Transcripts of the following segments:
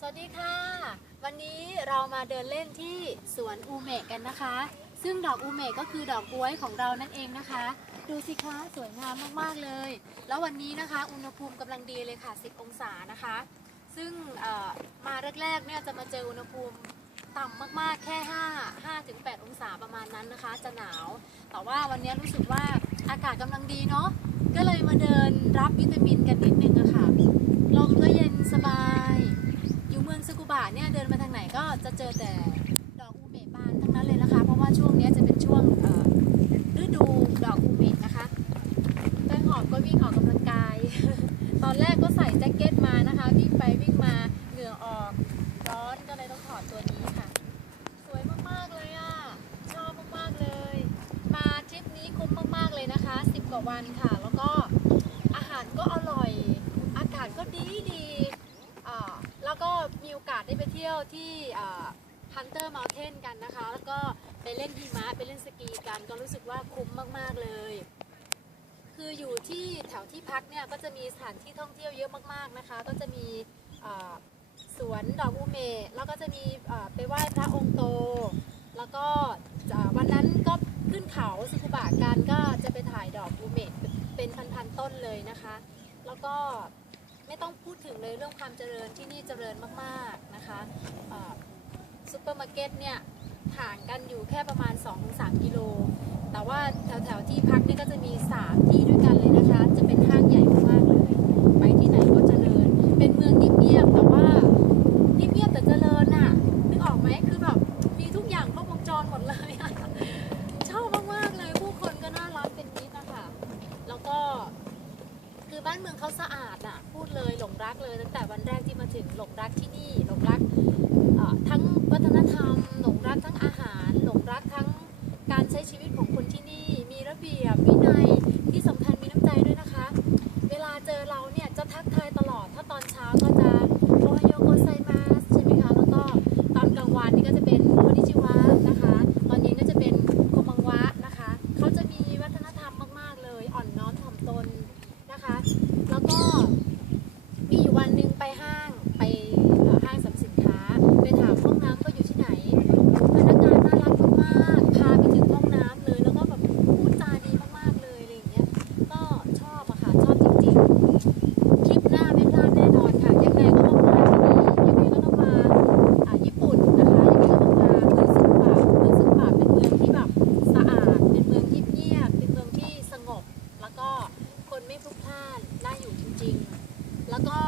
สวัสดีค่ะ วันนี้เรามาเดินเล่นที่สวนอูเมะกันนะคะ ซึ่งดอกอูเมะก็คือดอกบ๊วยของเรานั่นเองนะคะ ดูสิคะสวยงามมากๆเลย แล้ววันนี้นะคะ อุณหภูมิกำลังดีเลยค่ะ 10 องศานะคะ ซึ่งมาแรกๆเนี่ยจะมาเจออุณหภูมิต่ำมากๆแค่ 5 5ถึง8องศาประมาณนั้นนะคะ จะหนาว แต่ว่าวันนี้รู้สึกว่าอากาศกำลังดีเนาะก็เลยมาเดินรับวิตามินกันนิดนึงอะค่ะลมก็เย็น บายอยู่เมืองสกุบะเนี่ยเดินมาทางไหนก็จะเจอแต่ดอกอูเมะบานทั้งนั้นเลยนะคะ เพราะว่าช่วงนี้จะเป็นช่วงฤดูดอกอูเมะนะคะแป้งหอมก็วิ่งออกกำลังกาย ตอนแรกก็ใส่แจ็คเก็ตมานะคะวิ่งไปวิ่งมาเหงื่อออกร้อนก็เลยต้องถอดตัวนี้ค่ะ สวยมากๆเลยอะชอบมากๆเลย มาทริปนี้คุ้มมากๆเลยนะคะ 10 กว่าวันค่ะ แล้วก็อาหารก็อร่อย อากาศก็ดีดี มีโอกาสได้ไปเที่ยวที่ฮันเตอร์ม t เทนกันนะคะ แล้วก็ไปเล่นหิมะไปเล่นสกีกัน ก็รู้สึกว่าคุ้มมาก ๆ เลย คืออยู่ที่แถวที่พักเนี่ย ก็จะมีสถานที่ท่องเที่ยวเยอะมากๆนะคะ ก็จะมีสวนดอกอูเมะแล้วก็จะมีไปไหว้พระองค์โต แล้วก็วันนั้นก็ขึ้นเขาสกุบะกันก็จะไปถ่ายดอกอูเมะเป็นพันๆต้นเลยนะคะ แล้วก็ ถึงเลยเรื่องความเจริญที่นี่เจริญมากๆนะคะซูเปอร์มาร์เก็ตเนี่ยห่างกันอยู่แค่ประมาณ 2-3 กิโล แต่ว่าแถวๆที่พักนี่ก็จะมี 3 ที่ด้วยกันเลยนะคะ จะเป็นห้างใหญ่มาก รักเลย ตั้งแต่วันแรกที่มาถึงหลงรักที่นี่หลงรักทั้งวัฒนธรรมหลงรักทั้งอาหาร จริงๆแล้วก็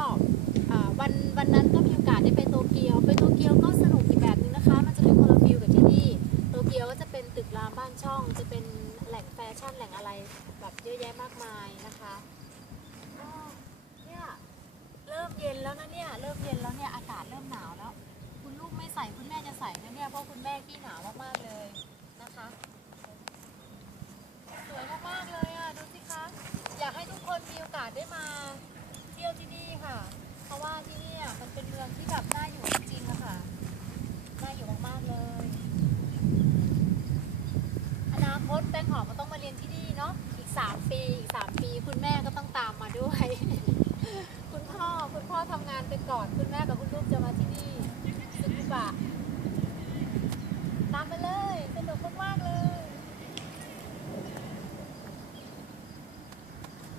วันวันนั้นก็มีโอกาสได้ไปโตเกียว ไปโตเกียวก็สนุกอีกแบบนึงนะคะ มันจะเป็นคนละฟิลกับที่นี่ โตเกียวก็จะเป็นตึกรามบ้านช่อง จะเป็นแหล่งแฟชั่นแหล่งอะไรแบบเยอะแยะมากมายนะคะเนี่ยเริ่มเย็นแล้วนะเนี่ย เริ่มเย็นแล้วเนี่ย อากาศเริ่มหนาวแล้ว คุณลูกไม่ใส่คุณแม่จะใส่นะเนี่ย เพราะคุณแม่ขี้หนาวมากๆเลยนะคะ สวยมากๆเลยอะ ดูสิคะ อยากให้ทุกคนมีโอกาสได้มาเที่ยวที่นี่ค่ะ เพราะว่าที่นี่อะมันเป็นเมืองที่แบบน่าอยู่จริงๆอะค่ะ น่าอยู่มากๆเลย อนาคตแตงหอมก็ต้องมาเรียนที่นี่เนาะ อีก 3 ปี อีก 3 ปี คุณแม่ก็